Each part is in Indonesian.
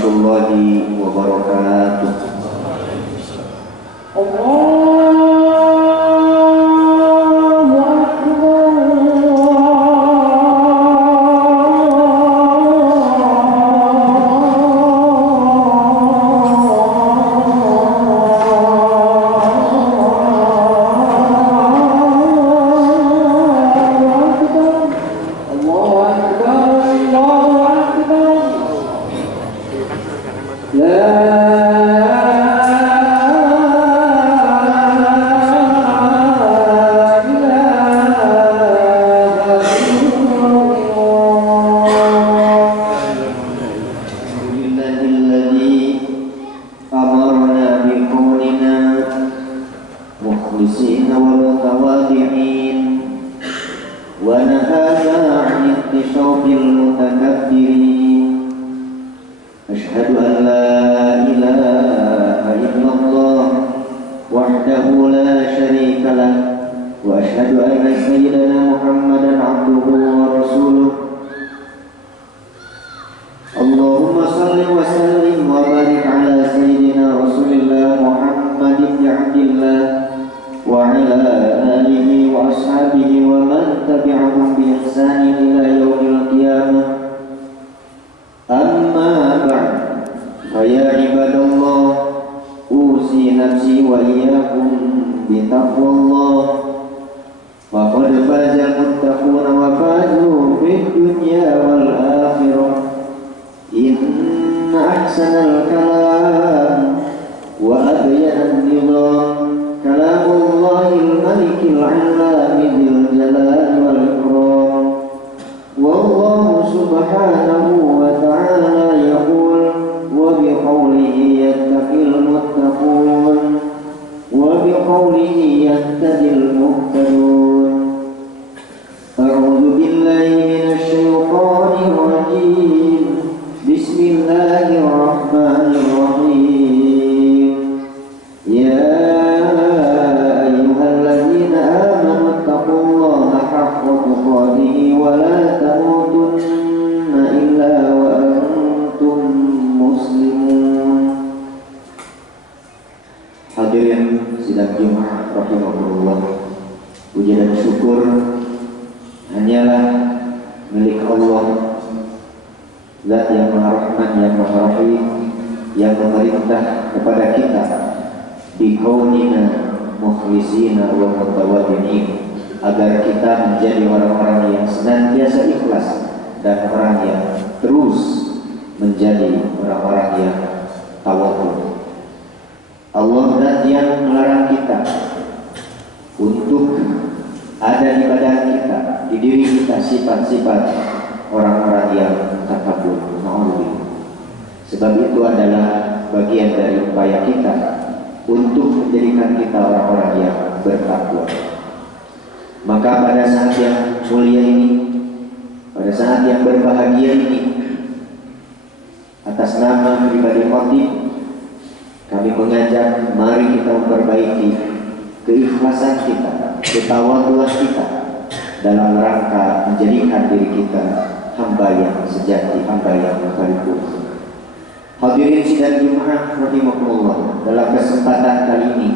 warahmatullahi wabarakatuh. Agar kita menjadi orang-orang yang senantiasa ikhlas dan orang yang terus menjadi orang-orang yang tawakal. Allah dan yang melarang kita untuk ada di badan kita, di diri kita sifat-sifat orang-orang yang takabur. Sebab itu adalah bagian dari upaya kita untuk menjadikan kita orang-orang yang bertakwa. Maka pada saat yang mulia ini, pada saat yang berbahagia ini, atas nama pribadi khotib, kami mengajak mari kita memperbaiki keikhlasan kita, ketawaduan kita dalam rangka menjadikan diri kita hamba yang sejati, hamba yang paripurna. Hadirin sidang Jumat rahimakumullah, dalam kesempatan kali ini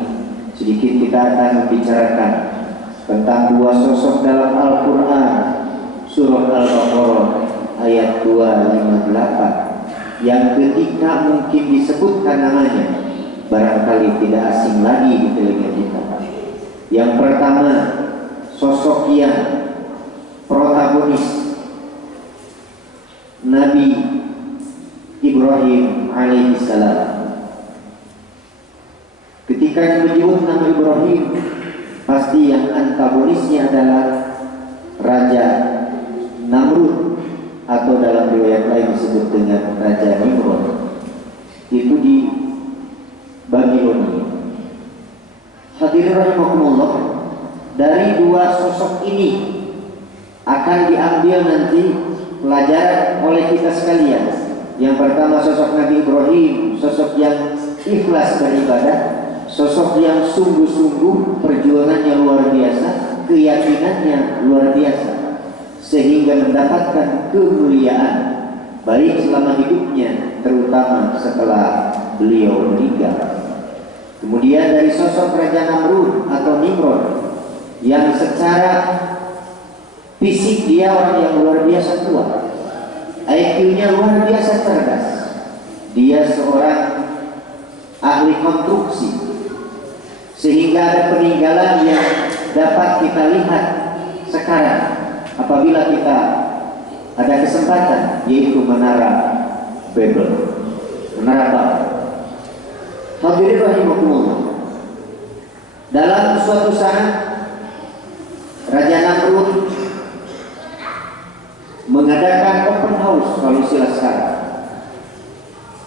sedikit kita akan membicarakan tentang dua sosok dalam Al-Quran, surah Al-Baqarah ayat 258, yang ketika mungkin disebutkan namanya barangkali tidak asing lagi di telinga kita. Yang pertama, sosok yang protagonis, Nabi Ibrahim alaihissalam. Ketika menyebut nama Ibrahim, pasti yang antagonisnya adalah Raja Namrud, atau dalam riwayat lain disebut dengan Raja Nimrod. Itu di Babilonia. Hadirin rahimakumullah, dari dua sosok ini akan diambil nanti pelajaran oleh kita sekalian. Yang pertama sosok Nabi Ibrahim, sosok yang ikhlas beribadah, sosok yang sungguh-sungguh perjuangannya luar biasa, keyakinannya luar biasa, sehingga mendapatkan kemuliaan baik selama hidupnya, terutama terutama setelah beliau meninggal. Kemudian dari sosok Raja Namrud atau Nimrod yang secara fisik dia orang yang luar biasa kuat, IQ-nya luar biasa cerdas. Dia seorang ahli konstruksi, sehingga ada peninggalan yang dapat kita lihat sekarang apabila kita ada kesempatan, yaitu Menara Babel, Menara Babel. Hadirin rahimakumullah. Dalam suatu saat Raja Namrud mengadakan open house, kalau istilah sekarang,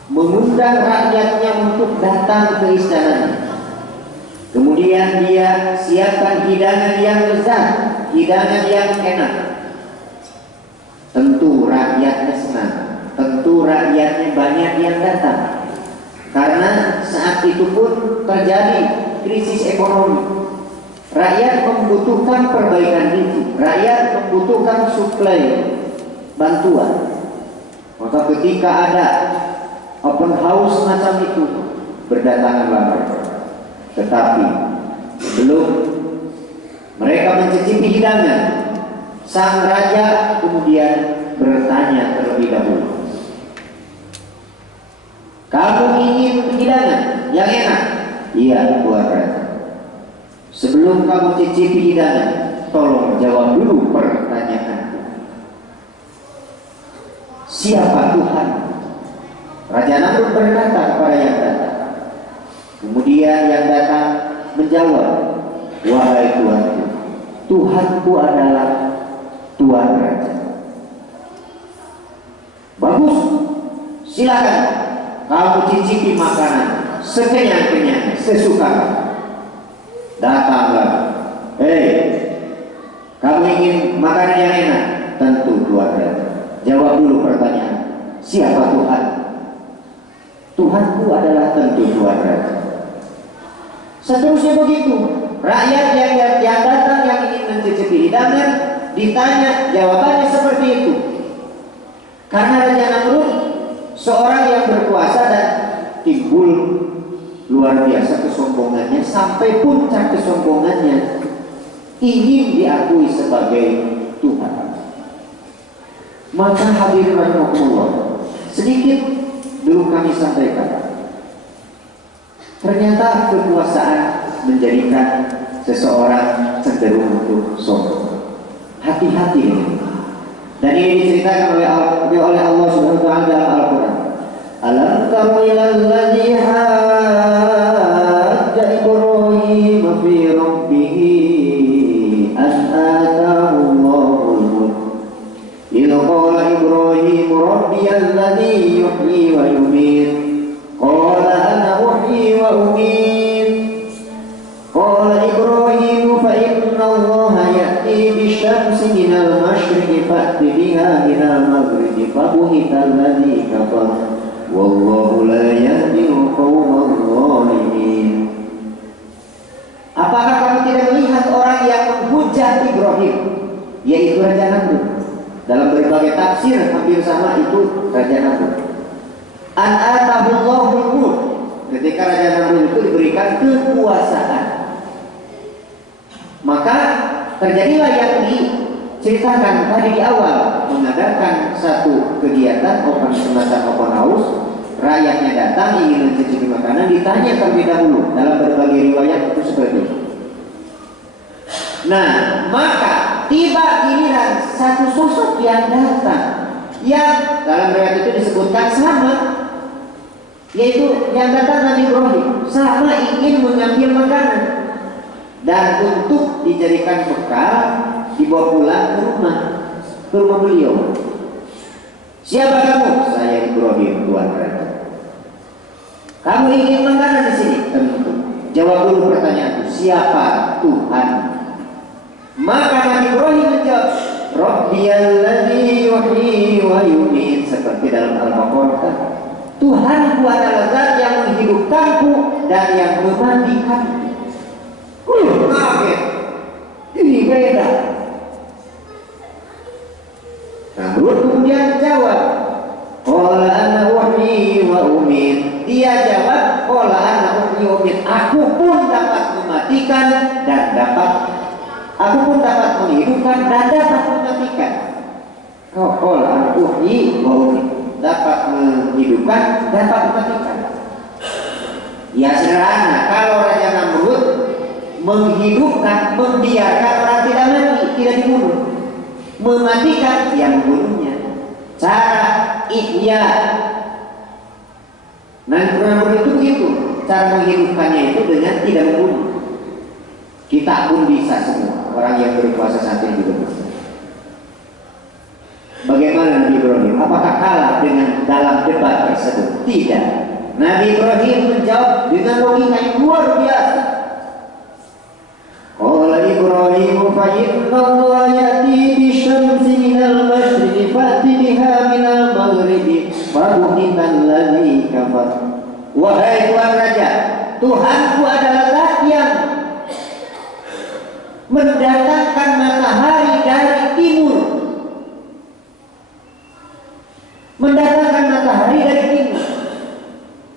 mengundang rakyatnya untuk datang ke istananya. Kemudian dia siapkan hidangan yang lezat, hidangan yang enak. Tentu rakyatnya senang, tentu rakyatnya banyak yang datang. Karena saat itu pun terjadi krisis ekonomi. Rakyat membutuhkan perbaikan hidup, rakyat membutuhkan suplai bantuan. Maka ketika ada open house macam itu, berdatanganlah mereka. Tetapi sebelum mereka mencicipi hidangan, sang raja kemudian bertanya terlebih dahulu, "Kamu ingin hidangan yang enak?" "Iya, Tuan Raja." "Sebelum kamu cicipi hidangan, tolong jawab dulu pertanyaanku. Siapa Tuhan?" Raja Namrud berkata kepada yang datang. Kemudian yang datang menjawab, "Wahai Tuanku, Tuhanku adalah Tuan Raja." "Bagus, silakan kamu cicipi makanan sekenyang-kenyangnya, sesuka." Datanglah, kamu ingin makanan yang enak?" "Tentu Tuan Raja." "Jawab dulu pertanyaan, siapa Tuhan?" "Tuhanku adalah tentu Tuan Raja." Seterusnya begitu. Rakyat yang datang yang ingin mencicipi hidangan ditanya, jawabannya seperti itu. Karena Raja Namrud seorang yang berkuasa dan timbul luar biasa kesombongannya, sampai puncak kesombongannya ingin diakui sebagai Tuhan. Maka hadirin rahimakumullah, sedikit dulu kami sampaikan, ternyata kekuasaan menjadikan seseorang cenderung untuk sombong. Hati-hati ini. Dan ini diceritakan oleh Allah Subhanahu wa taala dalam Al-Qur'an. "Alam tara ilal ladzi hajja Ibrahim fi rabbih an ataahu Allahul mulk. Idh qala Ibrahim rabbiyal ladzi yuhyi wa yumiit. Qala ana uhyi wa umiit. Qala Ibrahim fa inna Allaha ya'ti bisyamsi minal masyriqi fa'ti biha minal maghribi fabuhita alladzi kafara wallahu la yahdil qaumal zalimin." Apakah kamu tidak melihat orang yang menghujat Ibrahim, yaitu Raja Namrud? Dalam berbagai tafsir hampir sama itu Raja Namrud. An atahullahu mulk, ketika Raja Namrud itu diberikan kekuasaan, maka terjadilah yang diceritakan tadi di awal, mengadakan satu kegiatan semacam open house. Rakyatnya datang ingin mencicipi makanan, ditanya terlebih dahulu. Dalam berbagai riwayat itu seperti itu. Nah, maka tiba giliran satu sosok yang datang, yang dalam riwayat itu disebutkan sama, yaitu yang datang Nabi Ibrahim, sama ingin mengambil makanan dan untuk dijadikan bekal dibawa pulang ke rumah beliau. "Siapa kamu?" "Saya Ibrahim, Tuan Raja." "Kamu ingin makanan di sini?" "Tentu." "Jawab dulu pertanyaanku, siapa Tuhan?" Maka Nabi Ibrahim menjawab, "Rabbiyalladzi yuhyi wa yumiit." Seperti dalam Al-Baqarah, Tuhanku adalah zat yang menghidupkanku dan yang mematikanku. Kaget. Ini beda. Namrud kemudian menjawab, "Qala ana uhyi wa mematikan dan dapat, aku pun dapat menghidupkan dan dapat mematikan. Qul uhyi wa umiit, dapat menghidupkan, dapat mematikan. Ya sederhana, kalau Raja Namrud menghidupkan, membiarkan orang tidak mati, tidak dibunuh. Mematikan, yang membunuhnya. Cara ihya. Nah, Namrud itu begitu. Cara menghidupkannya itu dengan tidak membunuh. Kita pun bisa semua. Orang yang berpuasa saat ini juga bisa. Bagaimana Nabi Ibrahim? Apakah kalah dengan dalam debat tersebut? Tidak. Nabi Ibrahim menjawab dengan logika yang luar biasa. Qala Ibrahim fa inna Allah ya'ti bisyamsi minal masyriqi fa'ti biha minal maghribi fabuhita alladzi kafar. Wahai Tuhan Raja, Tuhanku adalah Zat yang mendatangkan matahari dari timur. Mendatangkan matahari dari timur.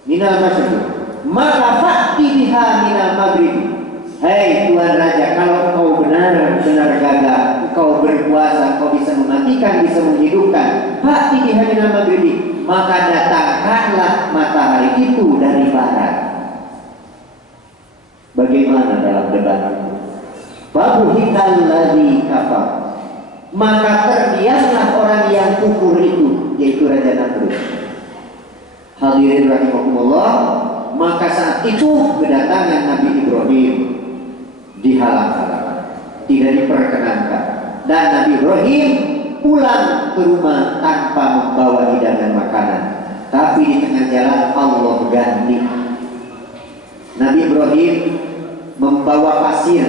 Minal masyriqi, maka fa'ti biha minal maghribi. Hei Tuhan Raja, kalau engkau benar-benar gagah, engkau berkuasa, engkau bisa mematikan, bisa menghidupkan, fa'ti biha minal maghribi, maka datangkanlah matahari itu dari barat. Bagaimana dalam debat itu? Fabuhital ladzi kafar, maka terdiamlah orang yang kufur itu, yaitu Raja Namrud. Hadirin rahimakumullah, maka saat itu kedatangan Nabi Ibrahim dihalang-halang, tidak diperkenankan, dan Nabi Ibrahim pulang ke rumah tanpa membawa hidangan makanan. Tapi di tengah jalan Allah ganti. Nabi Ibrahim membawa pasir,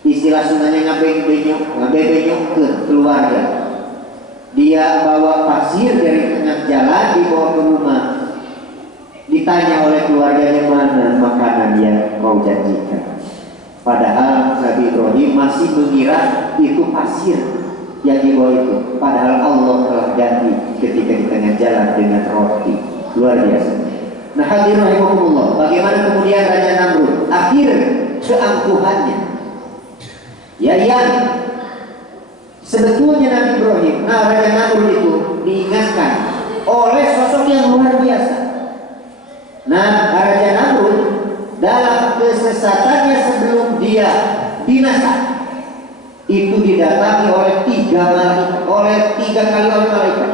istilah Sundanya ngabebenyok ke keluarga. Dia bawa pasir dari tengah jalan dibawa ke rumah. Ditanya oleh keluarganya, mana makanan yang kau janjikan? Padahal Nabi Ibrahim masih mengira itu pasir yang dibawa itu. Padahal Allah telah ganti ketika di tengah jalan dengan roti. Luar biasa. Nah, hadirin rahimakumullah, bagaimana kemudian Raja Namrud akhir keangkuhannya? Ya, yang sebetulnya Nabi Ibrahim, Raja Namrud itu diingatkan oleh sosok yang luar biasa. Nah, Raja Namrud dalam kesesatannya sebelum dia binasa itu didatangi oleh tiga kali oleh malaikat.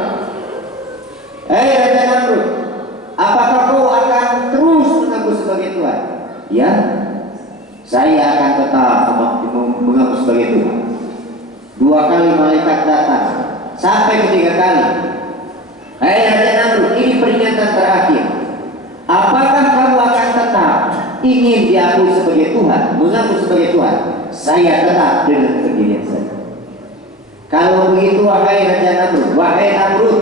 Hei Raja Namrud, apakah kau akan terus mengaku sebagai Tuhan? Ya, saya akan tetap mengaku sebagai Tuhan. 2 kali malaikat datang, sampai ketiga kali. Hei Raja Namrud, ini peringatan terakhir. Apakah kamu akan tetap ingin diakui sebagai Tuhan, mengaku sebagai Tuhan? Saya tetap dengan pendirian saya. Kalau begitu, wahai Raja Namrud, wahai Namrud,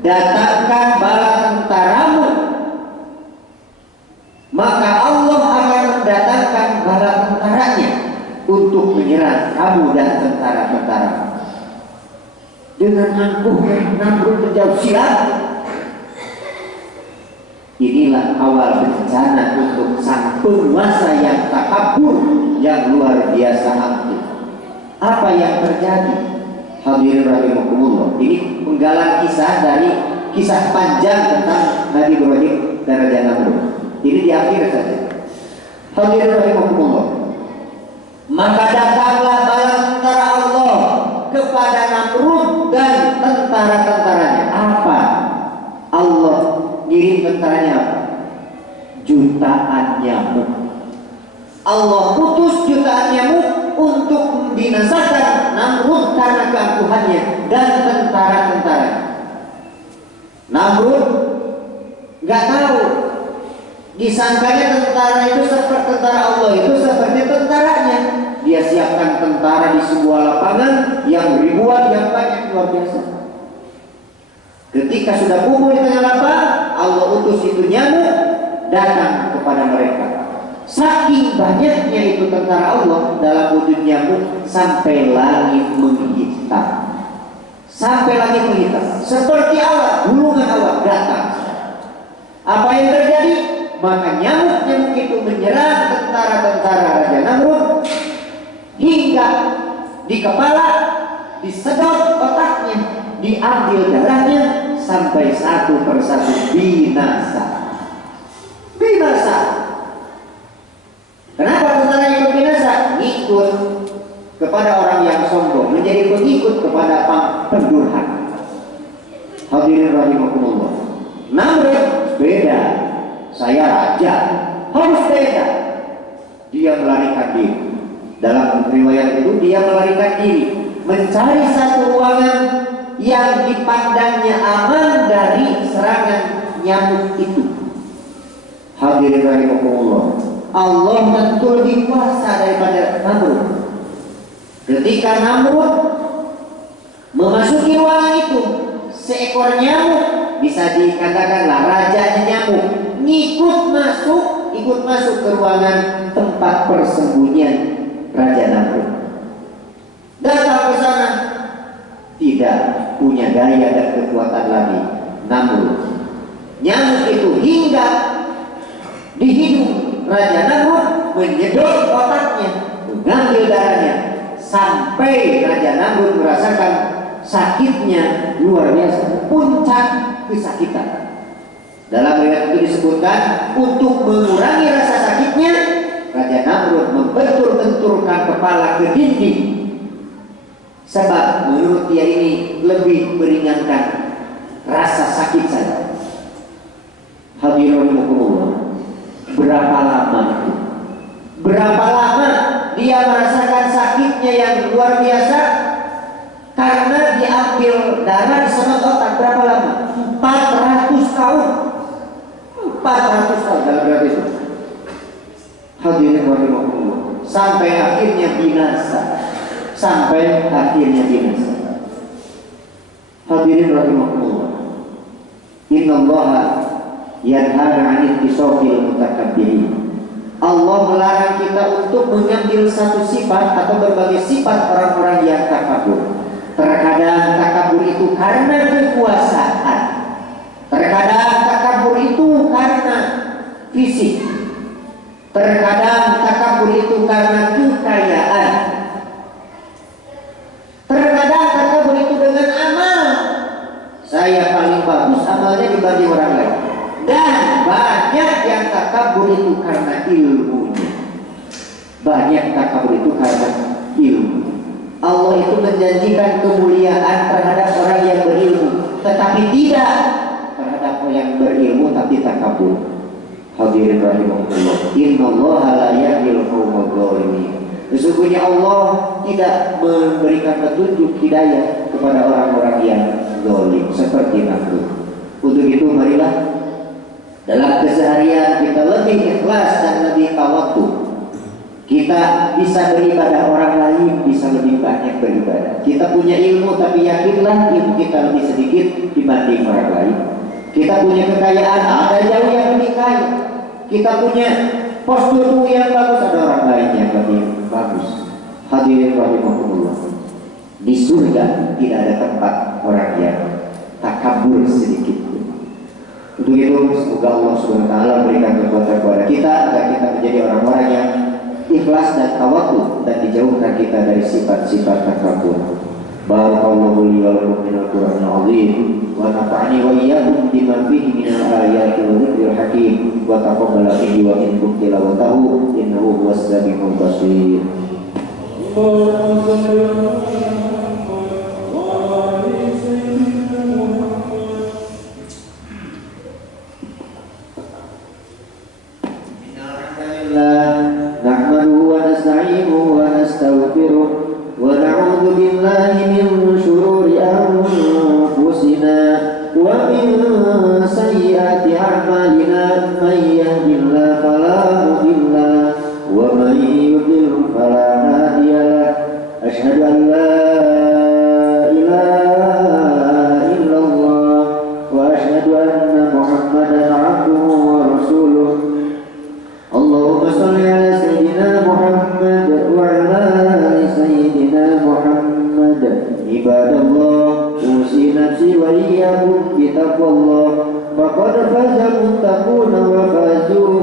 datangkan bala tentaramu, maka Allah akan mendatangkan bala tentaranya untuk menyerang kamu dan tentara-tentara. Dengan angkuhnya Namrud menjawab, siap. Inilah awal bencana untuk sang penguasa yang takabur, yang luar biasa angkuh. Apa yang terjadi? Hadirin rahimakumullah, ini penggalan kisah dari kisah panjang tentang Nabi Ibrahim dan Raja Namrud. Ini di akhir saja. Hadirin rahimakumullah, maka datanglah bala tentara Allah kepada Namrud dan tentara-tentaranya. Apa? Allah ngirim tentaranya apa? Jutaan nyamuk. Allah putus jutaan nyamuk untuk membinasakan Namrud karena keangkuhannya dan tentara-tentara. Namrud nggak tahu, disangkanya tentara itu seperti tentara Allah itu seperti tentaranya. Dia siapkan tentara di sebuah lapangan yang ribuan, yang banyak, luar biasa. Ketika sudah kumpul di tengah lapangan, Allah utus itu nyamuk datang kepada mereka. Saking banyaknya itu tentara Allah dalam wujud nyamuk, sampai langit menghitam. Sampai langit menghitam. Seperti awan, gulungan awan datang. Apa yang terjadi? maka nyamuk-nyamuk itu menyerang tentara-tentara Raja Namrud hingga di kepala disedot otaknya, diambil darahnya sampai satu persatu binasa. Binasa. Kenapa tentara itu binasa? Ngikut kepada orang yang sombong, menjadi pengikut kepada pendurhaka. Hadirin rahimakumullah. Namrud beda. Saya raja, harus beda. Dia melarikan diri. Dalam riwayat itu dia melarikan diri, mencari satu ruangan yang dipandangnya aman dari serangan nyamuk itu. Hadirin rahimakumullah. Allah tentu lebih kuasa daripada Namrud. Ketika Namrud memasuki ruangan itu, seekor nyamuk, bisa dikatakanlah rajanya nyamuk, ikut masuk ke ruangan tempat persembunyian Raja Namrud. Datang ke sana, tidak punya daya dan kekuatan lagi Namrud. Nyamuk itu hingga di hidung Raja Namrud, menyedot otaknya, mengambil darahnya, sampai Raja Namrud merasakan sakitnya luar biasa, puncak kesakitan. Dalam riwayat itu disebutkan, untuk mengurangi rasa sakitnya, Raja Namrud membentur-benturkan kepala ke dinding, sebab menurut dia ini lebih meringankan rasa sakit saja. Hadirin rahimakumullah. Berapa lama itu? Berapa lama dia merasakan sakitnya yang luar biasa karena diambil darah di sedot otak? Berapa lama? 400 tahun. 400 tahun dalam riwayat itu. Hadirin rahimakumullah. Sampai akhirnya binasa. Sampai akhirnya binasa. Hadirin rahimakumullah. Innallaha yanhana 'anil qisafil mutakabbirin. Allah melarang kita untuk mengambil satu sifat atau berbagai sifat orang-orang yang takabur. Terkadang takabur itu karena kekuasaan, terkadang takabur itu karena fisik, terkadang takabur itu karena kekayaan, terkadang takabur itu dengan amal. Saya paling bagus amalnya dibanding orang lain. Dan banyak yang takabur itu karena ilmunya. Banyak takabur itu karena ilmu. Allah itu menjanjikan kemuliaan terhadap orang yang berilmu, tetapi tidak terhadap orang yang berilmu tapi takabur. Hadirin rahimahullah. Innallaha la yahdil qaumadh dhalimin. Sesungguhnya Allah tidak memberikan petunjuk hidayah kepada orang-orang yang zalim seperti Namrud. Untuk itu marilah dalam keseharian kita lebih ikhlas dan lebih tawadhu. Kita bisa beribadah, orang lain bisa lebih banyak beribadah. Kita punya ilmu, tapi yakinlah ilmu kita lebih sedikit dibanding orang lain. Kita punya kekayaan, ada jauh yang lebih kaya. Kita punya postur yang bagus, ada orang lain yang lebih bagus. Hadirin rahimahumullah. Di surga tidak ada tempat orang yang takabur sedikit. Untuk itu semoga Allah Subhanahu wa taala berikan kekuatan kepada kita agar kita menjadi orang-orang yang ikhlas dan tawadhu dan dijauhkan kita dari sifat-sifat takabur. Barakallahu li wa lakum minal Qur'anil azim wa nafa'ani wa iyyakum bima fihi minal ayati wa dzikril hakim wa taqabbal minni wa minkum tilawatahu innahu huwas samiul basir. ونستغفره ونعوذ بالله من شرور أنفسنا ومن سيئات أعمالنا من يهد الله فلا مضل له ومن يضلل فلا هادي له أشهد أن لا إله إلا الله وأشهد أن محمدا عبده ورسوله. اللهم صل على سيدنا محمد وعلى آل سيدنا محمد. عباد الله أوصي نفسي وإياكم بتقوى الله فقد فاز المتقون وفازوا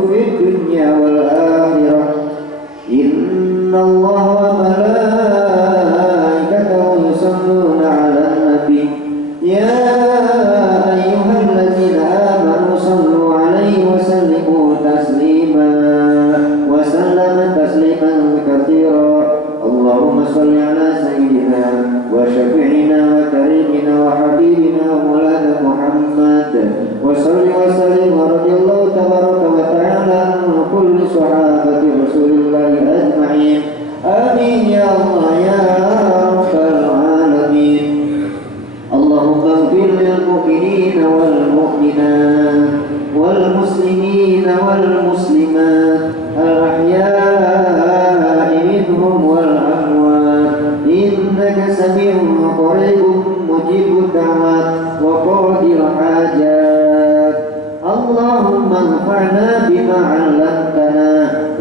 والمؤمنات والمسلمين والمسلمات الأحياء منهم والأموات إنك سميع قريب مجيب الدعوات وقاضي الحاجات. اللهم انفعنا بما علمتنا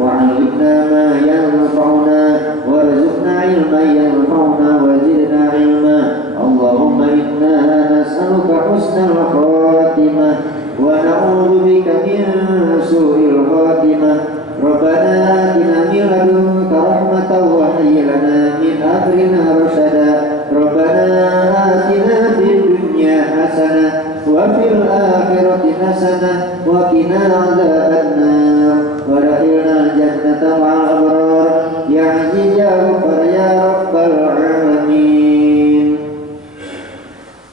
وعلمنا ما ينفعنا وارزقنا علما ينفعنا وزدنا علما. اللهم إنا نسألك حسن الخاتمة ونعوذ بك من سوء الخاتمة. ربنا آتنا من لدنك رحمة وهيئ لنا من أمرنا رشدا. ربنا آتنا في الدنيا حسنة وفي الآخرة حسنة وقنا عذاب النار وادخلنا الجنة مع الأبرار يا عزيز يا غفار يا رب العالمين.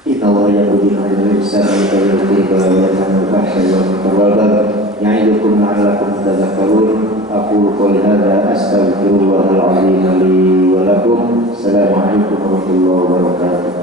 إن الله يأمر بالعدل والإحسان وإيتاء ذي القربى وينهى عن الفحشاء والمنكر والبغي يعظكم لعلكم تذكرون. أقول قولي هذا أستغفر الله العظيم لي ولكم. السلام عليكم ورحمة الله وبركاته.